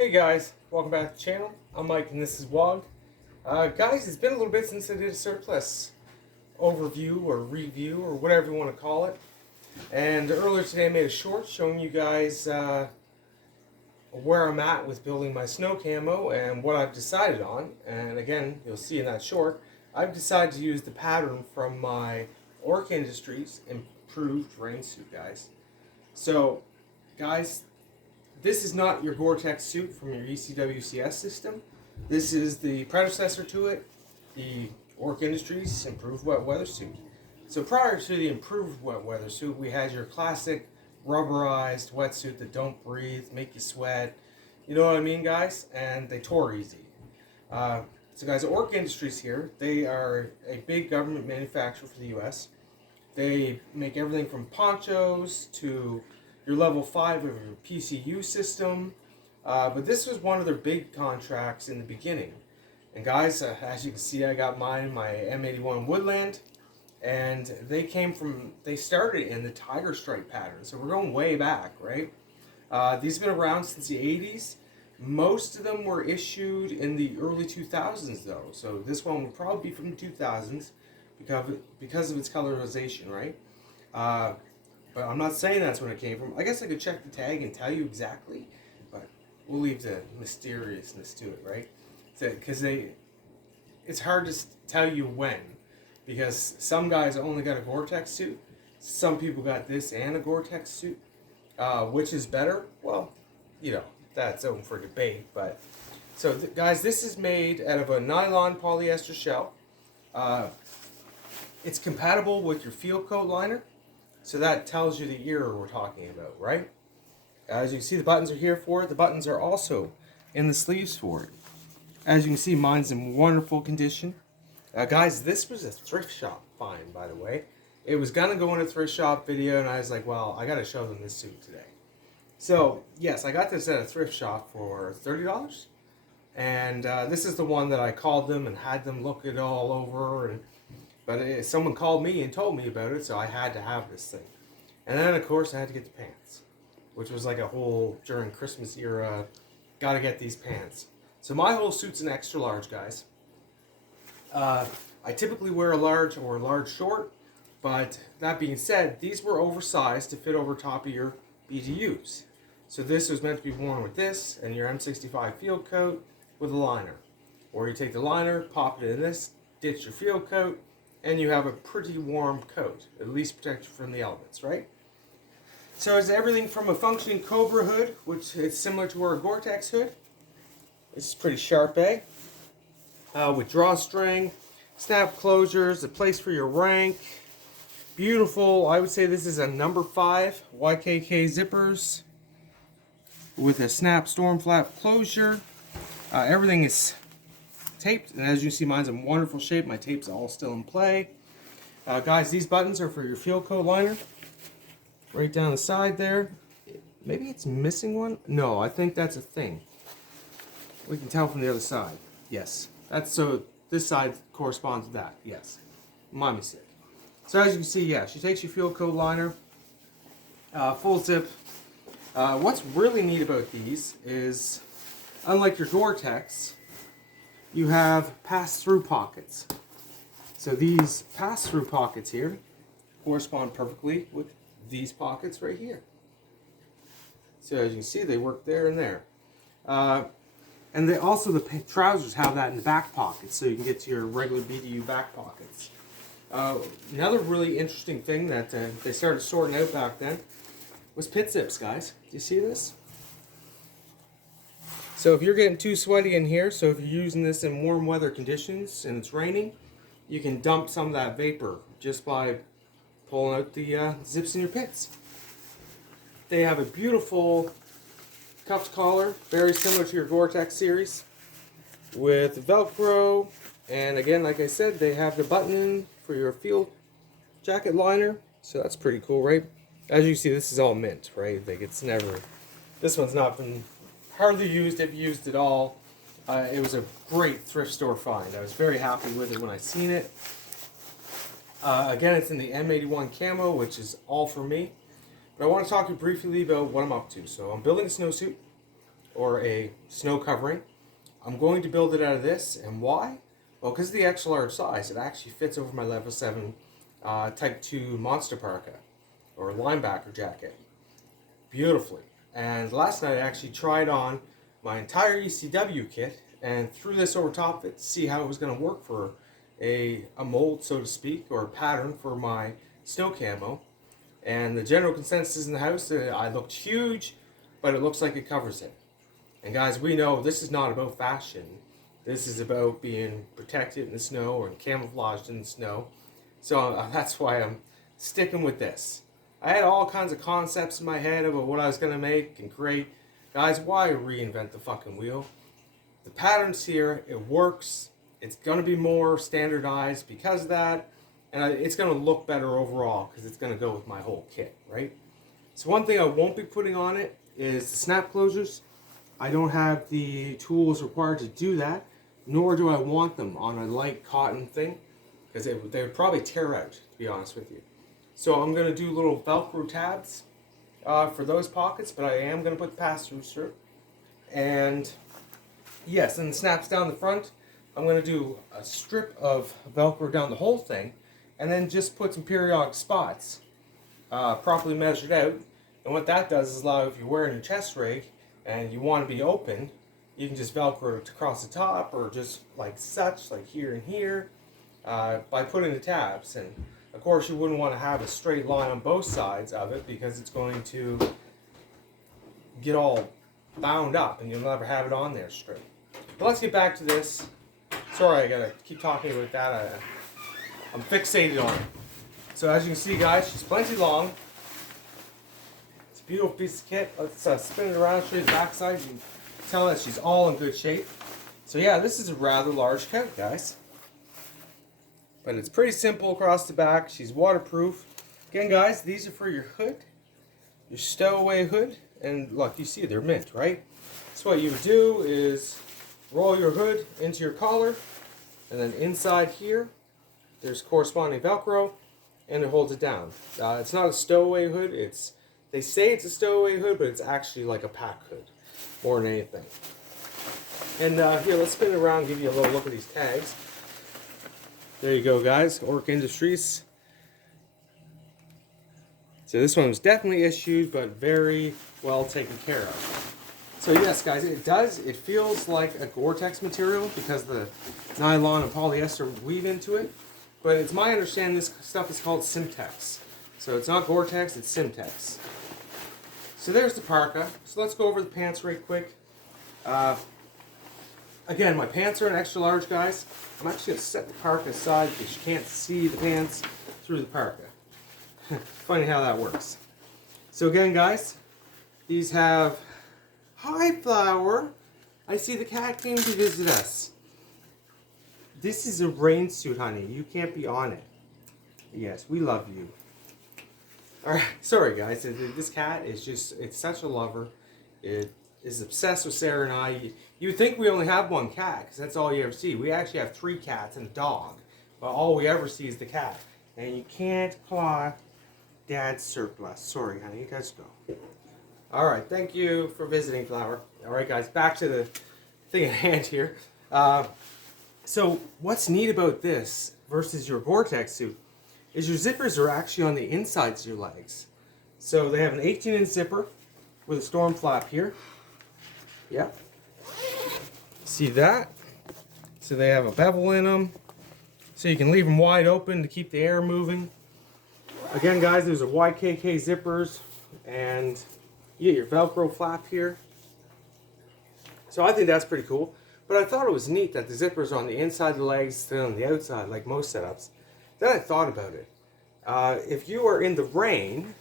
Hey guys, welcome back to the channel. I'm Mike and this is Wog. Guys, it's been a little bit since I did a surplus overview or review or whatever you want to call it. And earlier today I made a short showing you guys where I'm at with building my snow camo and what I've decided on. And again, you'll see in that short, I've decided to use the pattern from my Orc Industries improved rain suit, guys. So, guys, this is not your Gore-Tex suit from your ECWCS system. This is the predecessor to it, the Orc Industries Improved Wet Weather Suit. So prior to the Improved Wet Weather Suit, we had your classic rubberized wetsuit that don't breathe, make you sweat. You know what I mean, guys? And they tore easy. So guys, Orc Industries here, they are a big government manufacturer for the U.S. They make everything from ponchos to your level 5 of your PCU system. But this was one of their big contracts in the beginning. And guys, as you can see, I got mine, my M81 Woodland. And they started in the Tiger Stripe pattern. So we're going way back, right? These have been around since the 80s. Most of them were issued in the early 2000s though. So this one would probably be from the 2000s because of its colorization, right? But I'm not saying that's when it came from. I guess I could check the tag and tell you exactly, but we'll leave the mysteriousness to it, right? Because it's hard to tell you when, because some guys only got a Gore-Tex suit, some people got this and a Gore-Tex suit. Which is better? Well, you know, that's open for debate. But so, guys, this is made out of a nylon polyester shell. It's compatible with your field coat liner. So that tells you the era we're talking about, right? As you can see, the buttons are here for it. The buttons are also in the sleeves for it. As you can see, mine's in wonderful condition. Guys, this was a thrift shop find, by the way. It was going to go in a thrift shop video, and I was like, well, I got to show them this suit today. So, yes, I got this at a thrift shop for $30. And this is the one that I called them and had them look it all over. But someone called me and told me about it, so I had to have this thing. And then, of course, I had to get the pants, which was like a whole, during Christmas era, gotta get these pants. So my whole suit's an extra large, guys. I typically wear a large or a large short, but that being said, these were oversized to fit over top of your BDUs. So this was meant to be worn with this and your M65 field coat with a liner. Or you take the liner, pop it in this, ditch your field coat, and you have a pretty warm coat, at least protect you from the elements, right? So it's everything from a functioning Cobra hood, which is similar to our Gore-Tex hood. It's pretty sharp, eh? With drawstring, snap closures, a place for your rank. Beautiful, I would say this is a number 5 YKK zippers with a snap storm flap closure. Everything is taped, and as you see, mine's in wonderful shape. My tape's all still in play. Guys, these buttons are for your field coat liner. Right down the side there. Maybe it's missing one? No, I think that's a thing. We can tell from the other side. Yes. That's so this side corresponds to that. Yes. My mistake. So as you can see, yeah, she takes your field coat liner. Full zip. What's really neat about these is, unlike your Gore-Tex, you have pass-through pockets. So these pass-through pockets here correspond perfectly with these pockets right here. So as you can see, they work there and there. And they also, the trousers have that in the back pockets, so you can get to your regular BDU back pockets. Another really interesting thing that they started sorting out back then was pit zips, guys. Do you see this? So if you're getting too sweaty in here, so if you're using this in warm weather conditions and it's raining, you can dump some of that vapor just by pulling out the zips in your pits. They have a beautiful cuffed collar, very similar to your Gore-Tex series, with Velcro, and again, like I said, they have the button for your field jacket liner, so that's pretty cool, right? As you see, this is all mint, right? Like, it's never, this one's not been hardly used, if used at all. It was a great thrift store find. I was very happy with it when I seen it. Again, it's in the M81 camo, which is all for me. But I want to talk to you briefly about what I'm up to. So I'm building a snowsuit. or a snow covering. I'm going to build it out of this, and why? Well, because of the extra large size, it actually fits over my level 7 Type 2 Monster Parka, or linebacker jacket, beautifully. And last night I actually tried on my entire ECW kit, and threw this over top of it to see how it was going to work for a mold, so to speak, or a pattern for my snow camo. And the general consensus in the house, I looked huge, but it looks like it covers it. And guys, we know this is not about fashion. This is about being protected in the snow or camouflaged in the snow. So that's why I'm sticking with this. I had all kinds of concepts in my head about what I was going to make and create. Guys, why reinvent the fucking wheel? The pattern's here, it works. It's going to be more standardized because of that. And it's going to look better overall because it's going to go with my whole kit, right? So one thing I won't be putting on it is the snap closures. I don't have the tools required to do that, nor do I want them on a light cotton thing, because they would probably tear out, to be honest with you. So I'm going to do little Velcro tabs for those pockets, but I am going to put the pass-through strip. And yes, and the snaps down the front, I'm going to do a strip of Velcro down the whole thing, and then just put some periodic spots, properly measured out. And what that does is allow, if you're wearing your chest rig and you want to be open, you can just Velcro it across the top, or just like such, like here and here, by putting the tabs. And of course you wouldn't want to have a straight line on both sides of it, because it's going to get all bound up and you'll never have it on there straight. But let's get back to this. Sorry, I gotta keep talking about that. I'm fixated on it. So as you can see, guys, she's plenty long. It's a beautiful piece of kit. Let's spin it around, show you the backside. You can tell that she's all in good shape. So yeah, this is a rather large coat, guys. But it's pretty simple across the back. She's waterproof. Again, guys, these are for your hood, your stowaway hood. And look, you see they're mint, right? So what you would do is roll your hood into your collar, and then inside here, there's corresponding Velcro, and it holds it down. It's not a stowaway hood. They say it's a stowaway hood, but it's actually like a pack hood, more than anything. And here, let's spin it around and give you a little look at these tags. There you go, guys. Orc Industries. So this one was definitely issued, but very well taken care of. So yes, guys, it feels like a Gore-Tex material because the nylon and polyester weave into it. But it's my understanding this stuff is called Simtex. So it's not Gore-Tex, it's Simtex. So there's the parka. So let's go over the pants right quick. Again, my pants are an extra large, guys. I'm actually going to set the parka aside because you can't see the pants through the parka. Funny how that works. So again, guys, these have... Hi, Flower. I see the cat came to visit us. This is a rain suit, honey. You can't be on it. Yes, we love you. Alright, sorry, guys. This cat is just, it's such a lover. It is obsessed with Sarah and I. You would think we only have one cat, because that's all you ever see. We actually have 3 cats and a dog. But all we ever see is the cat. And you can't claw Dad's surplus. Sorry, honey. Let's go. Alright, thank you for visiting, Flower. Alright, guys, back to the thing at hand here. So, what's neat about this versus your Gore-Tex suit is your zippers are actually on the insides of your legs. So, they have an 18-inch zipper with a storm flap here. Yep. See that? So, they have a bevel in them. So, you can leave them wide open to keep the air moving. Again, guys, there's a YKK zippers, and you get your Velcro flap here. So I think that's pretty cool. But I thought it was neat that the zippers are on the inside of the legs instead of on the outside, like most setups. Then I thought about it. If you are in the rain,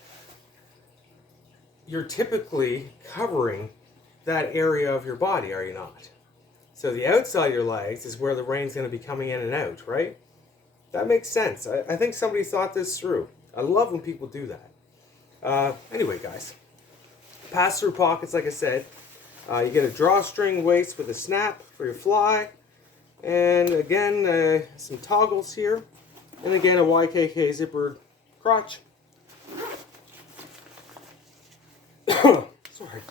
you're typically covering that area of your body, are you not? So the outside of your legs is where the rain's going to be coming in and out, right? That makes sense. I think somebody thought this through. I love when people do that. Anyway, guys. Pass-through pockets, like I said. You get a drawstring waist with a snap for your fly. And again, some toggles here. And again, a YKK zippered crotch. Sorry.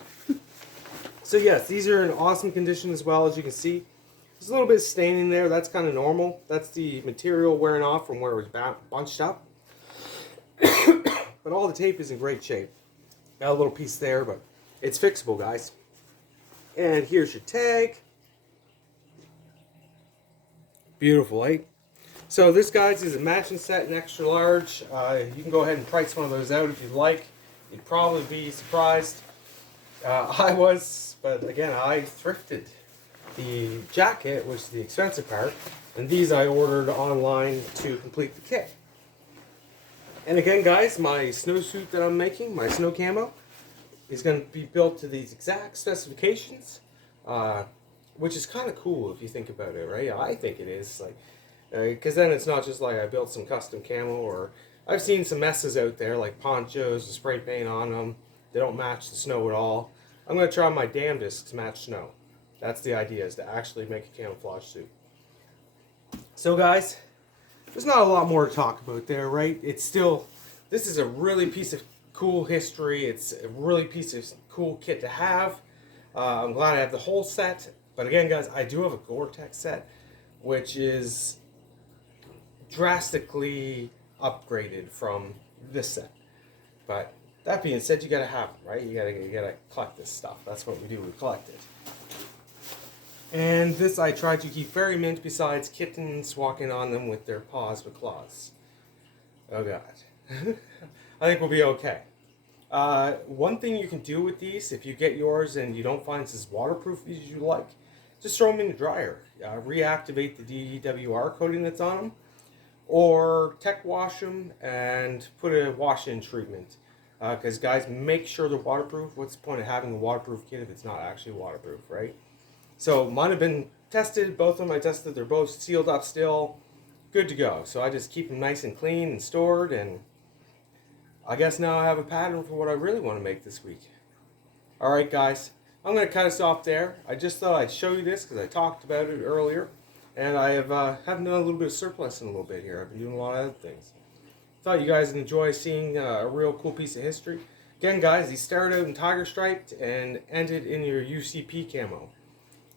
So yes, these are in awesome condition as well. As you can see, there's a little bit of staining there. That's kind of normal. That's the material wearing off from where it was bunched up. But all the tape is in great shape. Got a little piece there, but it's fixable, guys. And here's your tag. Beautiful, eh? So this, guys, is a matching set in extra large. You can go ahead and price one of those out if you'd like. You'd probably be surprised. I was, but again, I thrifted the jacket, which is the expensive part, and these I ordered online to complete the kit. And again, guys, my snowsuit that I'm making, my snow camo, is going to be built to these exact specifications, which is kind of cool if you think about it, right? I think it is, like, because then it's not just like I built some custom camo, or I've seen some messes out there like ponchos with spray paint on them. They don't match the snow at all. I'm going to try my damnedest to match snow. That's the idea, is to actually make a camouflage suit. So guys, there's not a lot more to talk about there, right? It's still, this is a really piece of cool history. It's a really piece of cool kit to have. I'm glad I have the whole set. But again, guys, I do have a Gore-Tex set, which is drastically upgraded from this set. But that being said, you gotta have them, right? You gotta collect this stuff. That's what we do. We collect it. And this I try to keep very mint, besides kittens walking on them with their paws with claws. Oh god. I think we'll be okay. One thing you can do with these, if you get yours and you don't find it's as waterproof as you like, just throw them in the dryer. Reactivate the DWR coating that's on them, or tech wash them and put a wash-in treatment. Because guys, make sure they're waterproof. What's the point of having a waterproof kit if it's not actually waterproof, right? So mine have been tested, both of them I tested, they're both sealed up still, good to go. So I just keep them nice and clean and stored, and I guess now I have a pattern for what I really want to make this week. Alright guys, I'm going to cut us off there. I just thought I'd show you this because I talked about it earlier, and I have done a little bit of surplus in a little bit here. I've been doing a lot of other things. Thought you guys would enjoy seeing a real cool piece of history. Again guys, these started out in tiger striped and ended in your UCP camo.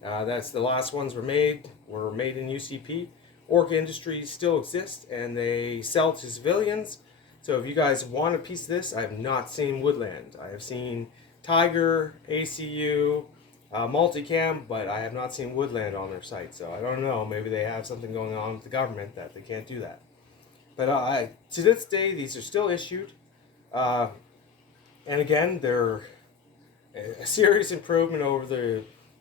That's the last ones were made in UCP. Orca Industries still exists, and they sell to civilians. So if you guys want a piece of this, I have not seen Woodland. I have seen Tiger, ACU, Multicam, but I have not seen Woodland on their site. So I don't know, maybe they have something going on with the government that they can't do that. But to this day, these are still issued. And again, they're a serious improvement over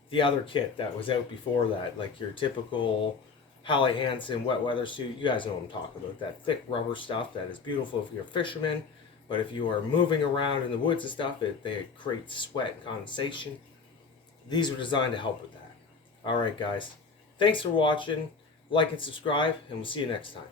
the other kit that was out before that, like your typical Halle Hansen wet weather suit. You guys know what I'm talking about, that thick rubber stuff that is beautiful if you're a fisherman, but if you are moving around in the woods and stuff, they create sweat and condensation. These were designed to help with that. Alright guys, thanks for watching, like and subscribe, and we'll see you next time.